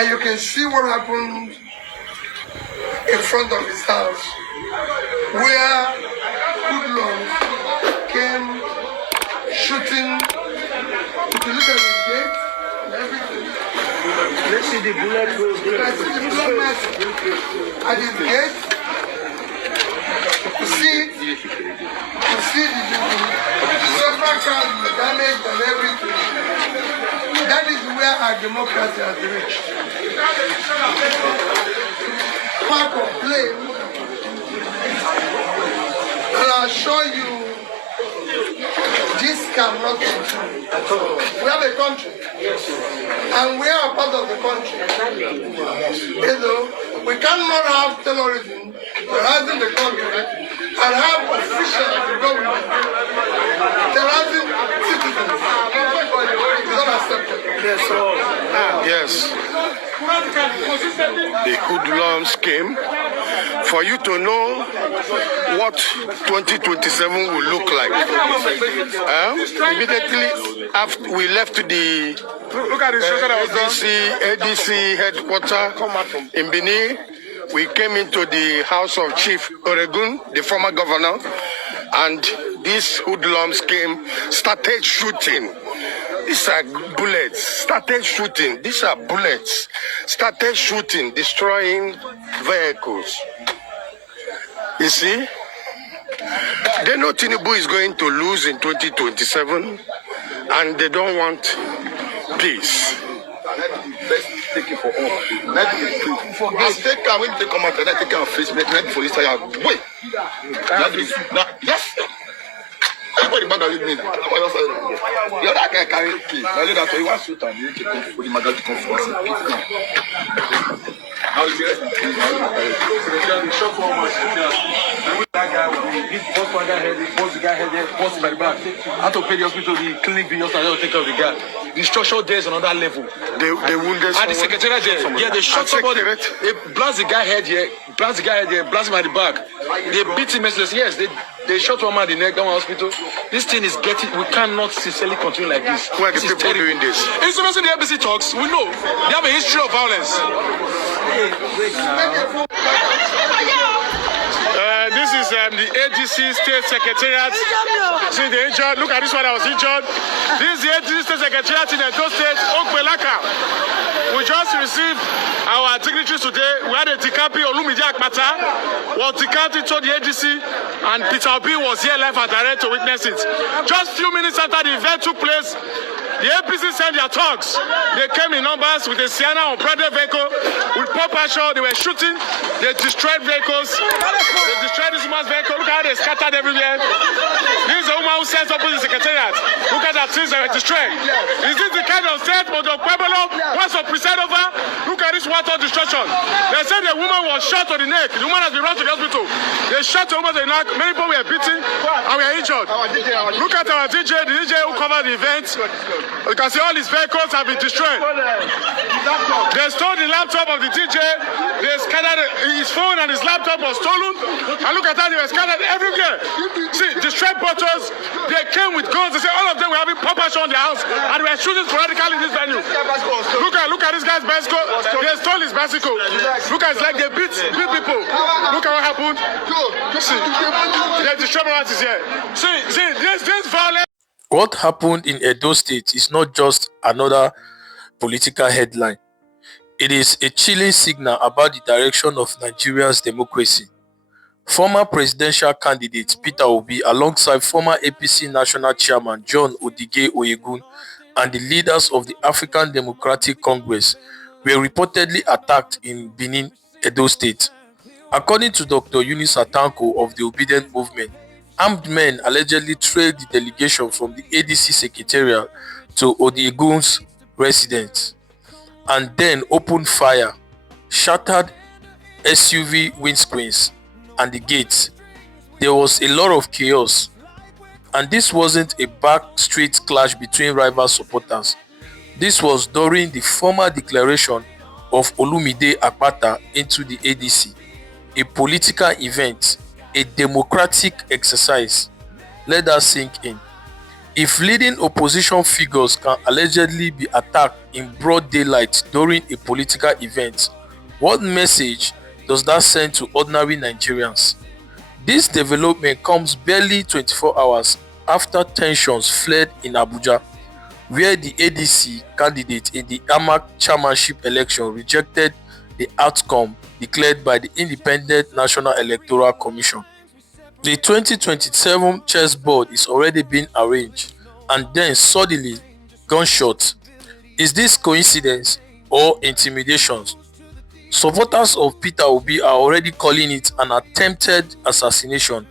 And you can see what happened in front of his house, where hoodlums came shooting. If you look at the gate and everything, let's see the bullet. I see the blood marks at his gate. You see the several cars damaged and everything. That is where our democracy has reached. Part of blame, and I assure you, this cannot continue. We have a country, and we are a part of the country. You know, we cannot have terrorism terrorizing the country and have officials of the government terrorizing citizens. It's unacceptable. Yes, yes. The hoodlums came for you to know what 2027 will look like. Immediately after we left the ADC headquarters in Benin, we came into the house of Chief Oregun, the former governor, and these hoodlums came, started shooting. These are bullets, started shooting. These are bullets, started shooting, destroying vehicles. You see, they know Tinubu is going to lose in 2027, and they don't want peace. Let's take it for all. Let us take care when they come out and take care of face. Let the police say, wait. Yes. What the man that you mean? The other guy carry key. I know that he wants to shoot and he can for the magazine to come for us. How is it? That guy, this first one guy headed, first the guy headed, first by the back. I had to pay the hospital, the clinic bill, I had to take care of the guy. The structure there is another level. They wounded someone. And the secretariat there, yeah, they shot somebody. They blast the guy head here, blast him at the back. They beat him merciless. Yes, they shot one man in the neck, down hospital. This thing is getting, we cannot sincerely continue like this. Who are the people doing this? It's the ABC talks, we know. They have a history of violence. This is the ADC State Secretariat. See the injured. Look at this one that was injured. This is the ADC State Secretariat in Edo State, Okbelaka. We just received our dignitaries today. We had a Tikapi Olumide Akpata. Well, Tikapi told the ADC, and Peter Obi was here live and direct to witness it. Just few minutes after the event took place, the APC sent their thugs. They came in numbers with a Sienna unbranded vehicle with pop action. They were shooting. They destroyed vehicles. They destroyed this woman's vehicle. Look how they scattered everywhere. This is a woman who sends up to the secretariat. Look at that things that were destroyed. Is this the kind of state of the Pueblo wants to preside over? Look at this water destruction. They said the woman was shot on the neck. The woman has been brought to the hospital. They shot the woman on the neck. Many people were beaten and were injured. Look at our DJ, the DJ who covered the event. You can see all his vehicles have been destroyed. They stole the laptop of the DJ. They scattered his phone and his laptop was stolen. And look at that, they were scattered everywhere. See, destroyed bottles. They came with guns. They said all of them were having pop action on their house and they were shooting sporadically in this venue. Look at this guy's bicycle. They stole his bicycle. Look at it's like they beat people. Look at what happened. See, they destroyed my house here. See, this violence. What happened in Edo State is not just another political headline. It is a chilling signal about the direction of Nigeria's democracy. Former presidential candidate Peter Obi, alongside former APC National Chairman John Odige Oyegun and the leaders of the African Democratic Congress, were reportedly attacked in Benin, Edo State. According to Dr. Eunice Atanko of the Obedient Movement, armed men allegedly trailed the delegation from the ADC Secretariat to Odiegun's residence and then opened fire, shattered SUV windscreens and the gates. There was a lot of chaos, and this wasn't a backstreet clash between rival supporters. This was during the formal declaration of Olumide Akpata into the ADC, a political event, a democratic exercise. Let that sink in. If leading opposition figures can allegedly be attacked in broad daylight during a political event, what message does that send to ordinary Nigerians? This development comes barely 24 hours after tensions flared in Abuja, where the ADC candidate in the AMAC chairmanship election rejected the outcome declared by the Independent National Electoral Commission. The 2027 chessboard is already being arranged, and then suddenly, gunshot. Is this coincidence or intimidation? Supporters of Peter Obi are already calling it an attempted assassination.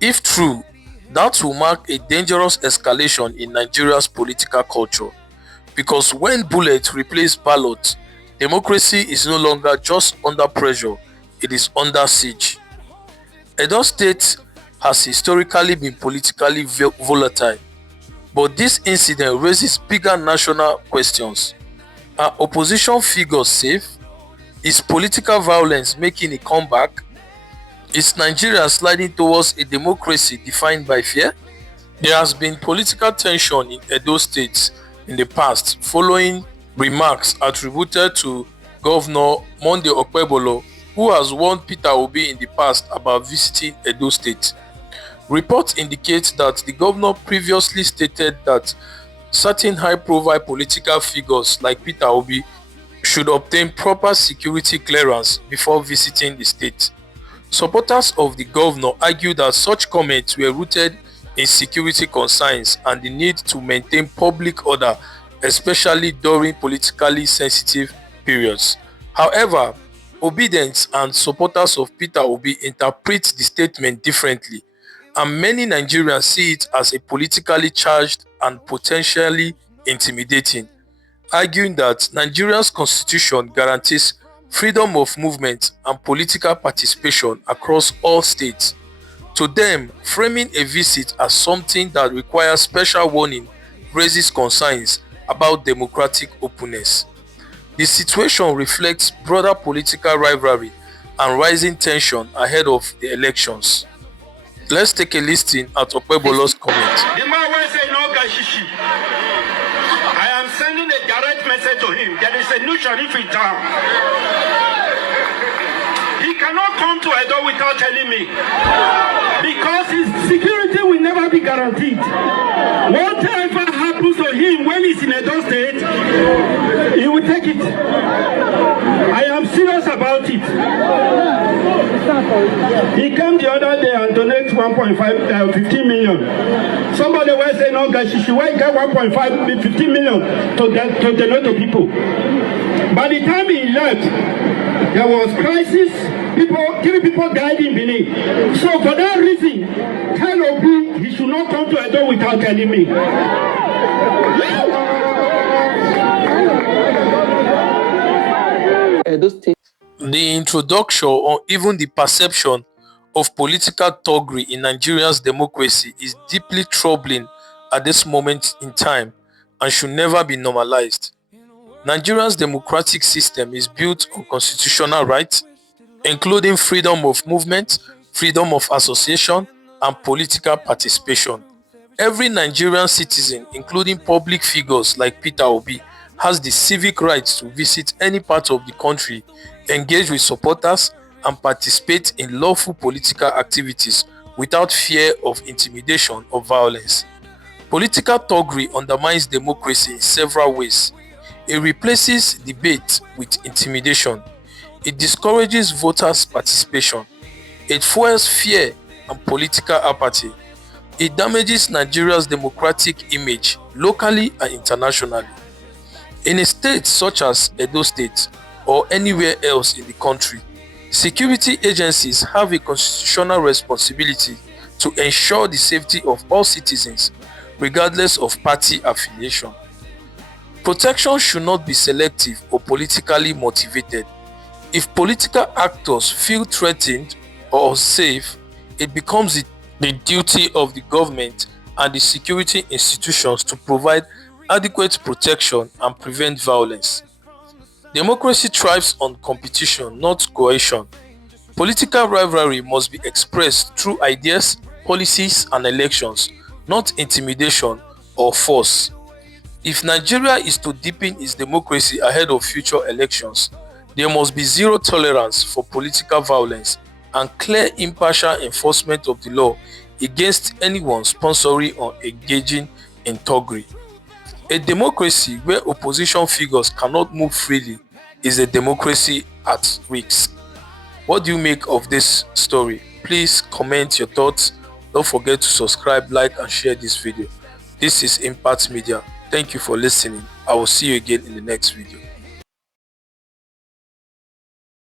If true, that will mark a dangerous escalation in Nigeria's political culture, because when bullets replace ballots, democracy is no longer just under pressure, it is under siege. Edo State has historically been politically volatile, but this incident raises bigger national questions. Are opposition figures safe? Is political violence making a comeback? Is Nigeria sliding towards a democracy defined by fear? There has been political tension in Edo State in the past following remarks attributed to Governor Monday Okpebholo, who has warned Peter Obi in the past about visiting Edo State. Reports indicate that the governor previously stated that certain high-profile political figures like Peter Obi should obtain proper security clearance before visiting the state. Supporters of the governor argue that such comments were rooted in security concerns and the need to maintain public order, especially during politically sensitive periods. However, Obedience and supporters of Peter Obi interpret the statement differently, and many Nigerians see it as a politically charged and potentially intimidating, arguing that Nigeria's constitution guarantees freedom of movement and political participation across all states. To them, framing a visit as something that requires special warning raises concerns about democratic openness. The situation reflects broader political rivalry and rising tension ahead of the elections. Let's take a listen at Okpebholo's comment. The man will say no gashishi. I am sending a direct message to him. There is a new sheriff in town. He cannot come to Edo without telling me, because his security will never be guaranteed. Whatever happens to him when he's in Edo State, he will take it. I am serious about it. He came the other day and donated 15 million. Somebody will say, no, guys, she should get 15 million to donate to people. By the time he left, there was crisis. Three people died in Benin. So for that reason, tell Obi he should not come to Edo without telling me. The introduction or even the perception of political thuggery in Nigeria's democracy is deeply troubling at this moment in time and should never be normalized. Nigeria's democratic system is built on constitutional rights, including freedom of movement, freedom of association, and political participation. Every Nigerian citizen, including public figures like Peter Obi, has the civic rights to visit any part of the country, engage with supporters, and participate in lawful political activities without fear of intimidation or violence. Political thuggery undermines democracy in several ways. It replaces debate with intimidation. It discourages voters' participation. It fuels fear and political apathy. It damages Nigeria's democratic image locally and internationally. In a state such as Edo State or anywhere else in the country, security agencies have a constitutional responsibility to ensure the safety of all citizens, regardless of party affiliation. Protection should not be selective or politically motivated. If political actors feel threatened or unsafe, it becomes the duty of the government and the security institutions to provide adequate protection and prevent violence. Democracy thrives on competition, not coercion. Political rivalry must be expressed through ideas, policies, and elections, not intimidation or force. If Nigeria is to deepen its democracy ahead of future elections, there must be zero tolerance for political violence and clear impartial enforcement of the law against anyone sponsoring or engaging in thuggery. A democracy where opposition figures cannot move freely is a democracy at risk. What do you make of this story? Please comment your thoughts. Don't forget to subscribe, like and share this video. This is Impact Media. Thank you for listening. I will see you again in the next video.